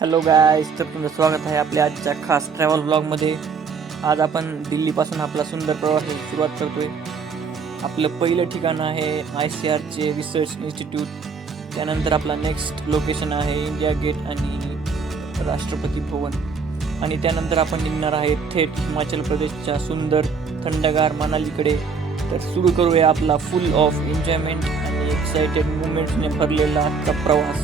Hello guys, तर तुमचं स्वागत आहे आपल्या आजच्या खास ट्रॅव्हल ब्लॉगमध्ये. आज आपण दिल्लीपासून आपला सुंदर प्रवासाची सुरुवात करतोय. आपलं पहिलं ठिकाण आहे ICRचे रिसर्च इन्स्टिट्यूट. त्यानंतर आपला नेक्स्ट लोकेशन आहे इंडिया गेट आणि राष्ट्रपती भवन. आणि त्यानंतर आपण निघणार आहे थेट हिमाचल प्रदेशच्या सुंदर थंडगार मनालीकडे. तर सुरू करूया आपला फुल ऑफ एन्जॉयमेंट आणि एक्साइटेड मुवमेंट्सने भरलेला आजचा प्रवास.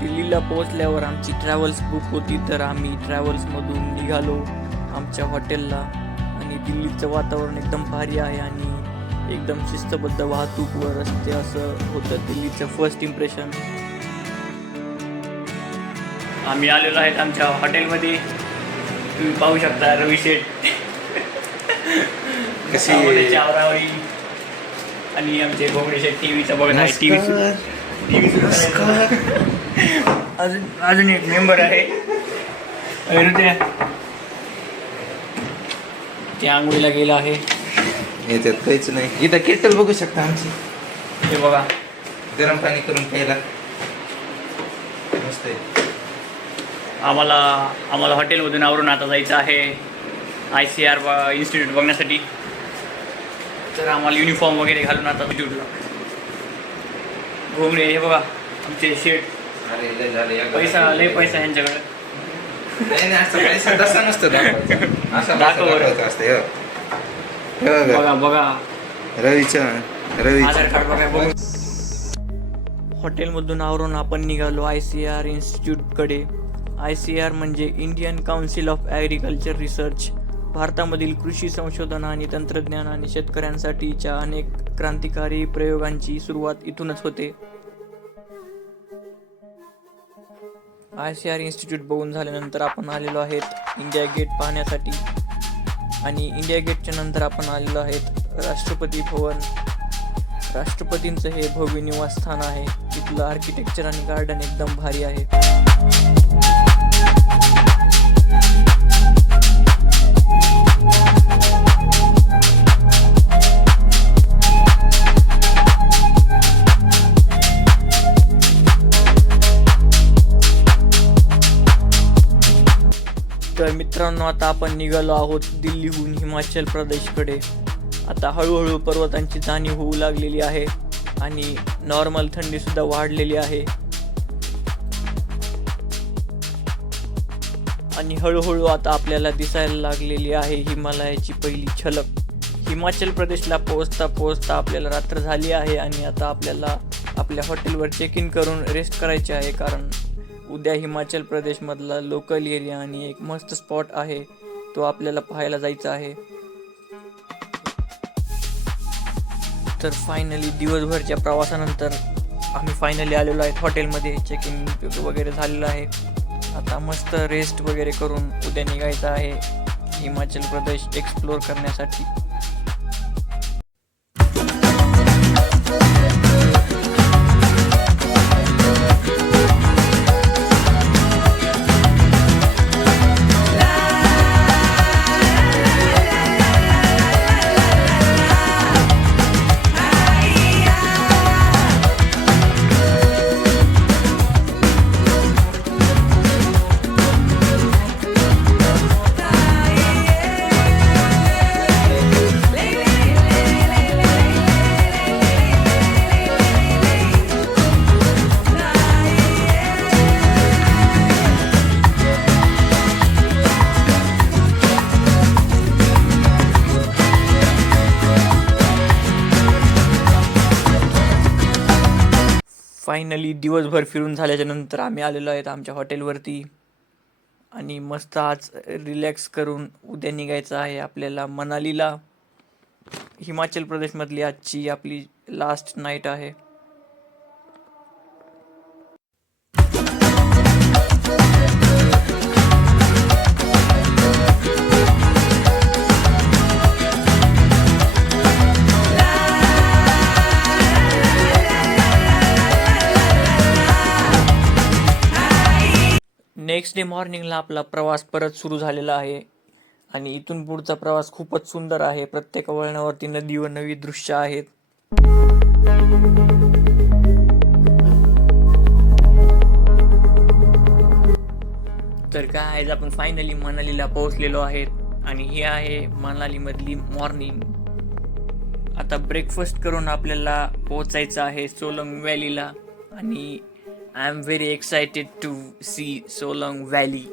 दिल्लीला पोहोचल्यावर आमची ट्रॅव्हल्स बुक होती, तर आम्ही ट्रॅव्हल्समधून निघालो आमच्या हॉटेलला. आणि दिल्लीचं वातावरण एकदम भारी आहे आणि एकदम शिस्तबद्ध वाहतूक व रस्ते असं होतं दिल्लीचं फर्स्ट इम्प्रेशन. आम्ही आलेलो आहेत आमच्या हॉटेलमध्ये. तुम्ही पाहू शकता रवी शेठ कशी आवरावरी आणि आमचे भोगडे शेठ टीव्हीचा बघत आहे. अजून एक मेंबर आहे ते आंघोळीला गेला आहे. याच्यात काहीच नाही. इथं केटल बघू शकता आमची. हे बघा, गरम पाणी करून प्यायला मस्त आहे. आम्हाला हॉटेलमधून आवरून आता जायचं आहे ICR इन्स्टिट्यूट बघण्यासाठी. तर आम्हाला युनिफॉर्म वगैरे घालून आता इन्स्टिट्यूटला घोंगडे. हे बघा आमचे शेट. पैसा यांच्याकडे. नाही असं पैसा तसा नसतं दाखवायचा. असा दाखवायचं असतं. बघा रवी आधार कार्ड बघा. हॉटेलमधून आवरून आपण निघालो ICR इन्स्टिट्यूटकडे. ICR म्हणजे Indian council of agriculture research. भारतामधील कृषी संशोधन आणि तंत्रज्ञान आणि शेतकऱ्यांसाठीच्या अनेक क्रांतिकारी प्रयोगांची सुरुवात इथूनच होते. ICR इन्स्टिट्यूट बघून झाल्यानंतर आपण आलेलो आहेत इंडिया गेट पाहण्यासाठी. आणि इंडिया गेटच्या नंतर आपण आलेलो आहेत राष्ट्रपती भवन. राष्ट्रपतींचं हे भव्य निवासस्थान आहे. तिथलं आर्किटेक्चर आणि गार्डन एकदम भारी आहे. तर मित्रांनो, आता आपण निघालो आहोत दिल्लीहून हिमाचल प्रदेशकडे. आता हळूहळू पर्वतांची जाणीव होऊ लागलेली आहे आणि नॉर्मल थंडीसुद्धा वाढलेली आहे. आणि हळूहळू आता आपल्याला दिसायला लागलेली आहे हिमालयाची पहिली झलक. हिमाचल प्रदेशला पोहोचता आपल्याला रात्र झाली आहे आणि आता आपल्याला आपल्या हॉटेलवर चेक इन करून रेस्ट करायचे आहे, कारण उद्या हिमाचल प्रदेशमधला लोकल एरिया आणि एक मस्त स्पॉट आहे तो आपल्याला पाहायला जायचा आहे. तर फायनली दिवसभरच्या प्रवासानंतर आम्ही फायनली आलेलो आहेत हॉटेलमध्ये. चेक इन वगैरे झालेलं आहे. आता मस्त रेस्ट वगैरे करून उद्या निघायचं आहे हिमाचल प्रदेश एक्सप्लोर करण्यासाठी. फायनली दिवसभर फिरून झाल्याच्या नंतर आम्ही आलेलो आहेत आमच्या हॉटेलवरती. आणि मस्त आज रिलॅक्स करून उद्या निघायचं आहे आपल्याला मनालीला. हिमाचल प्रदेशमधली आजची आपली लास्ट नाईट आहे. नेक्स्ट डे मॉर्निंगला आपला प्रवास परत सुरू झालेला आहे आणि इथून पुढचा प्रवास खूपच सुंदर आहे. प्रत्येक वळणावरती नदी व नवी दृश्य आहेत. तर काय आज आपण फायनली मनालीला पोहोचलेलो आहेत आणि ही आहे मनाली मधली मॉर्निंग. आता ब्रेकफास्ट करून आपल्याला पोहोचायचं आहे सोलंग व्हॅलीला आणि I am very excited to see Solang valley.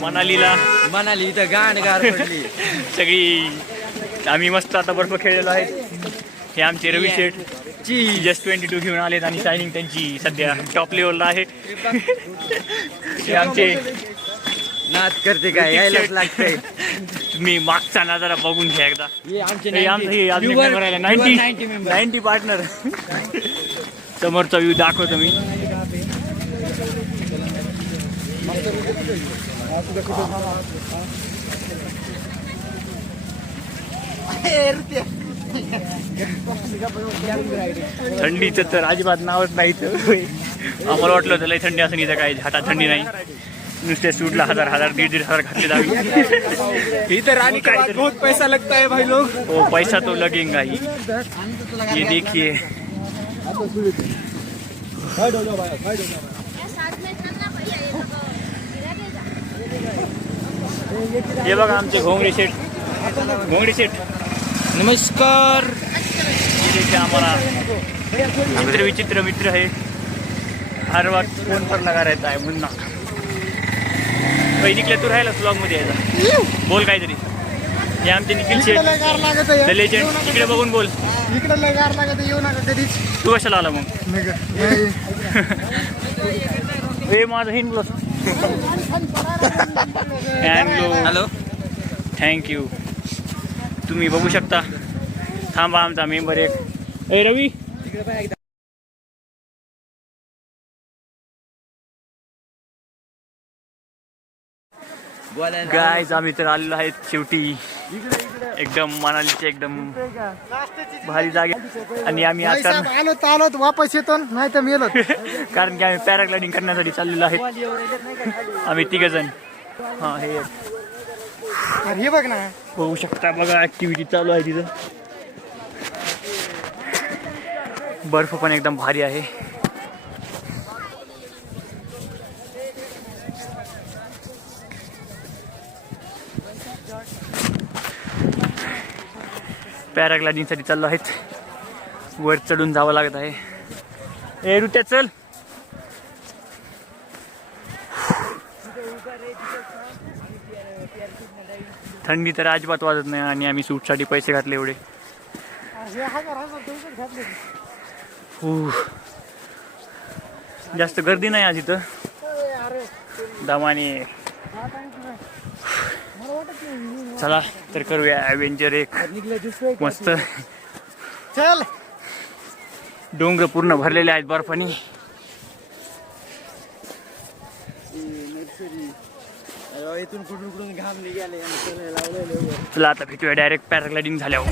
मनालीला मनाली इथं गार पडली. सगळी आम्ही मस्त आता बर्फ खेळलेलो आहे. हे आमचे रवी शेठ जस्ट 22 घेऊन आलेत आणि शायनिंग त्यांची सध्या टॉप लेवलला आहे. हे आमचे नाच करते काय यायलाच लागतंय. तुम्ही मागचा नजारा बघून घ्या एकदा. हे आमचं हे आज member आहे, 90 पार्टनर. समोरचा व्ह्यू दाखवतो मी. थंडीचं तर अजिबात नावच नाही. आम्हाला वाटलं होतं लय थंडी असं, इथं काय हातात थंडी नाही. नुसते सूटला 1000 1,500 घातले जावी. इधर आने का बहुत पैसा लगता है भाई लोग. ओ पैसा तो लगेगा ही. ये देखिए हे बघा आमचे घोंगडे शेठ. नमस्कार. इथे आम्हाला मित्र विचित्र मित्र है. हर वक्त फोन पर लगा रहता है मुन्ना. निकले तू राहिला ब्लॉग मध्ये यायचा. बोल काहीतरी. हे आमचे निखिल शेठ द लेजंड. इकडे बघून बोल. इकडे लय गार लागत येऊ नका कधीच. तू कशाला आला मग? हे माझं हिंद हॅलो थँक्यू. तुम्ही बघू शकता. थांबा आमचा मेंबर एक. ए रवी गाईज आम्ही तर आलेलो आहेत शेवटी एकदम मनालीचे एकदम भारी जागे. आणि आम्ही आता आलो वापस येतो नाही तर मेलो. कारण की आम्ही पॅराग्लायडिंग करण्यासाठी चाललेलो आहेत आम्ही 3 जण. हा हे बघ ना होऊ शकता. बघा ऍक्टिव्हिटी चालू आहे तिथं. बर्फ पण एकदम भारी आहे. पॅराग्लायडिंगसाठी चाललो आहेत. वर चढून जावं लागत आहे. ए रुट्या चल. थंडी तर अजिबात वाजत नाही आणि आम्ही सूटसाठी पैसे घातले एवढे. जास्त गर्दी नाही आज इथं. दमाने चला तर करूया ॲव्हेंजर एक मस्त. चल. डोंगर पूर्ण भरलेले आहेत बर्फानी. इथून कुठून घाम निघाले. चला आता भेटूया डायरेक्ट पॅराग्लायडिंग झाल्यावर.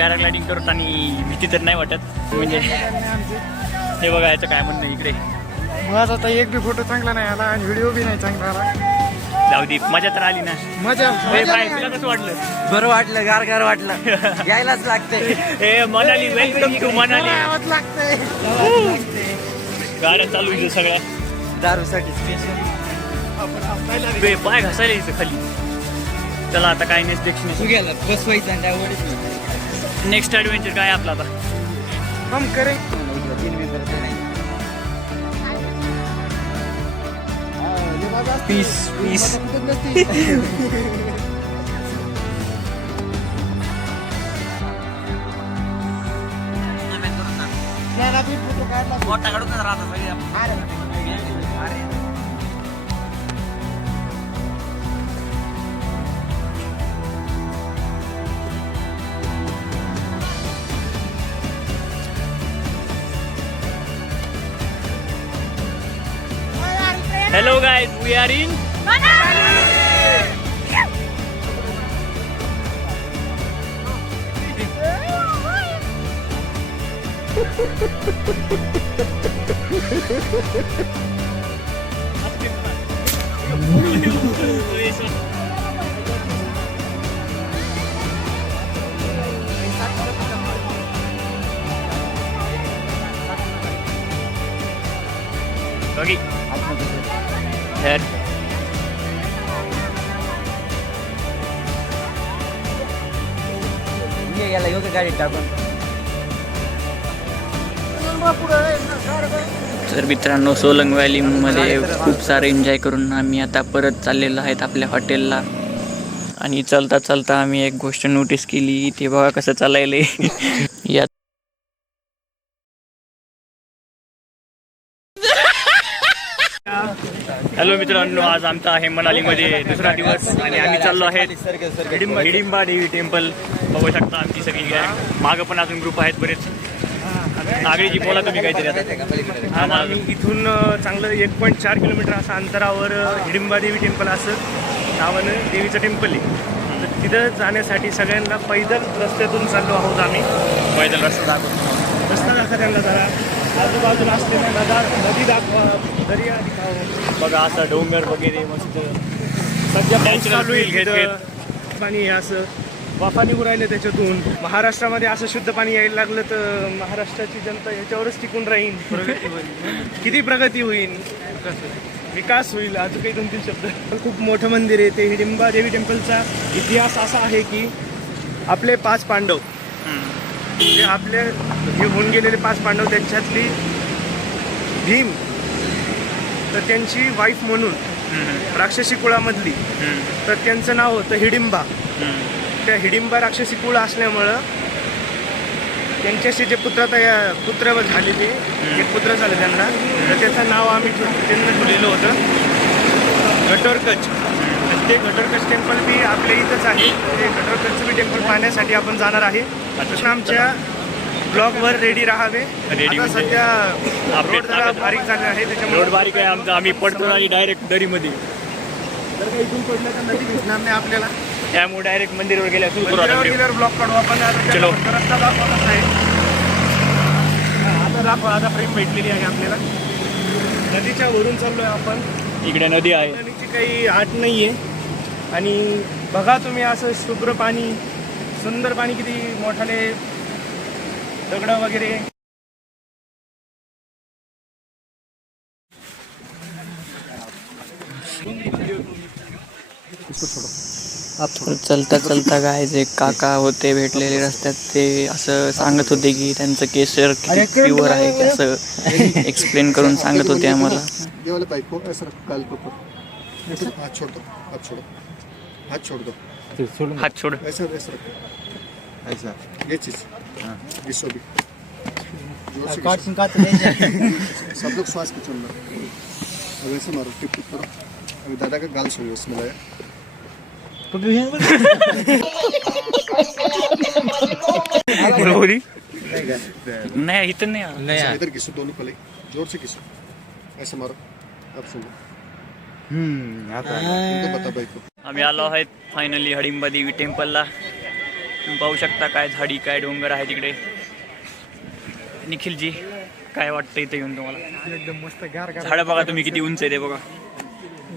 पॅराग्लायडिंग करत आणि भीती तर नाही वाटत. म्हणजे हे बघा याचं काय म्हणणं इकडे. माझा आता एक बी फोटो चांगला नाही आला आणि व्हिडिओ बी नाही चांगला आला. जाऊ दे, मजा तर आली ना. मजा हे बाय, तुला कसं वाटलं? बरं वाटलं, गार वाटलं. यायलाच लागतंय. हे मनाली, वेलकम टू मनाली. आवाज लागतंय. गाड्या चालू आहे सगळ्या. दारूसाठी स्पेशल. बे, पाय घासायला यायचं खाली. चला आता काय नेक्स्ट गेला बसवायचं आणि त्यावर नेक्स्ट ॲडव्हेंचर काय आपला आता? हम करे पीस पीस. फोटो काढला. Hello guys, we are in Doggy. Head. याला योग्य गाडी टाकून. तर मित्रांनो, सोलंग व्हॅलीमध्ये खूप सारं एन्जॉय करून आम्ही आता परत चाललेलो आहेत आपल्या हॉटेलला. आणि चालता चालता आम्ही एक गोष्ट नोटीस केली, ते बघा कसं चालायले. या हॅलो मित्रांनो, आज आमचा आहे मनालीमध्ये दुसरा दिवस आणि आम्ही चाललो आहे हिडिंबा देवी टेम्पल. बघू शकता आमची सगळी गॅंग. मागं पण अजून ग्रुप आहेत बरेच. नागरीची बोला तुम्ही काहीतरी आता. आज आम्ही इथून चांगलं 1.4 किलोमीटर असं अंतरावर हिडिंबा देवी टेम्पल असं नावानं देवीचं टेम्पल आहे. तर तिथं जाण्यासाठी सगळ्यांना पैदल रस्त्यातून चाललो आहोत आम्ही. पैदल रस्ता दाखवतो. रस्ता दाखवा त्यांना जरा, आजूबाजूला असलेल्या नदी दाखवा, दर्या दिखावं. बघा असं डोंगर वगैरे मस्त सध्या पाऊस Natural चालू आहे feel घेत तिथं. पाणी हे असं वाफा निघू राहिले त्याच्यातून. महाराष्ट्रामध्ये असं शुद्ध पाणी यायला लागलं तर महाराष्ट्राची जनता याच्यावरच टिकून राहील. किती प्रगती होईल, विकास होईल. अजून काही 2-3 शब्द. खूप मोठं मंदिर आहे ते हिडिंबा देवी टेम्पलचा. इतिहास असा आहे की आपले 5 पांडव, जे आपले हे होऊन गेलेले 5 पांडव, त्यांच्यातली भीम, तर त्यांची वाईफ म्हणून राक्षसी कुळामधली, तर त्यांचं नाव होतं हिडिंबा. त्या हिडिंबा राक्षसी कुळ असल्यामुळं त्यांच्याशी जे पुत्र झाले, ते एक पुत्र झाले त्यांना, तर त्याचं नाव आम्ही त्यांना ठेवलेलं होतं घटोरकच. तर ते घटोरकच टेम्पल बी आपल्या इथंच आहे. ते घटोरकच बी टेम्पल पाहण्यासाठी आपण जाणार आहे. आता आमच्या ब्लॉगवर रेडी राहावे. आता सध्या रोड जरा बारीक झाले आहे, त्याच्यामुळे रोड बारीक आहे आमचा. आम्ही पडतो आणि डायरेक्ट दरीमध्ये. जर काही इथून पडलं तर नदी भेटणार नाही आपल्याला. त्यामुळे डायरेक्ट मंदिरावर गेल्या सुरू करू आता video. रेग्युलर ब्लॉग काढू आपण. चलो. आता रस्ता दाखवतच आहे. आता दाखवा, आता फ्रेम भेटलेली आहे आपल्याला. नदीच्या वरून चाललोय आपण. इकडे नदी आहे. नदीची काही आट नाहीये. आणि बघा तुम्ही असं शुभ्र पाणी, सुंदर पाणी, किती मोठाले दगड वगैरे. चलता चलता गायज एक काका होते भेटलेले रस्त्यात. ते असं सांगत होते की त्यांचं केसर किती प्युअर आहे, ते असं एक्सप्लेन करून सांगत होते आम्हाला. ये वाले पाइप को ऐसा रखो गाल के ऊपर, हाथ छोड़ दो, हाथ छोड़ो, हाथ छोड़ दो, हात सोड. ऐसा ऐसा रखो, ऐसा ये चीज घिसो भी जोर से घिसो। सब लोग श्वास पे चलना, अब ऐसे मारो, टिप टिप करो. अभी दादा का गाल सुनो, इसमें लाया नाही इथं नाही. ऐसा इधर घिसो, दोनों पले जोर से घिसो, ऐसे मारो. अब सुनो, तो बता भाई को. आम्ही आलो आहेत फायनली हिडिंबा देवी टेम्पलला. तुम्ही पाहू शकता काय झाडी काय डोंगर आहे तिकडे. निखिलजी काय वाटतं इथे येऊन तुम्हाला? एकदम मस्त गार गार झाडं बघा तुम्ही किती उंच आहे ते बघा.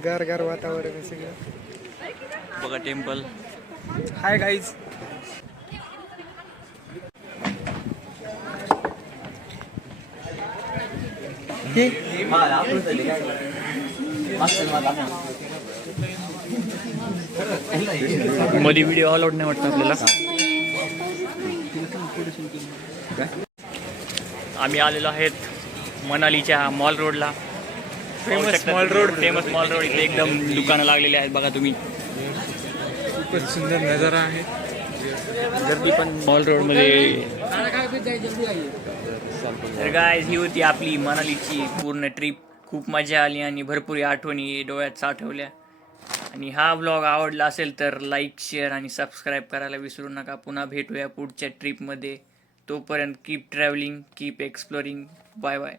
गार गार वातावरण आहे सगळं. बघा टेम्पल. Hi guys. मध्ये व्हिडिओ अलाउड नाही वाटतं आपल्याला. आम्ही आलेलो आहेत मनालीच्या मॉल रोडला. फेमस मॉल रोड इथे एकदम दुकानं लागलेली आहेत बघा तुम्ही. खूपच सुंदर नजारा आहे. गर्दी पण मॉल रोड मध्ये. तर गाईज ही होती आपली मनालीची पूर्ण ट्रिप. खूप मजा आली आणि भरपूर आठवणी डोळ्यात साठवल्या. आणि हा व्लॉग आवडला असेल तर लाईक शेअर आणि सबस्क्राईब करायला विसरू नका. पुन्हा भेटूया पुढच्या ट्रिपमध्ये. तोपर्यंत keep travelling keep exploring. Bye bye.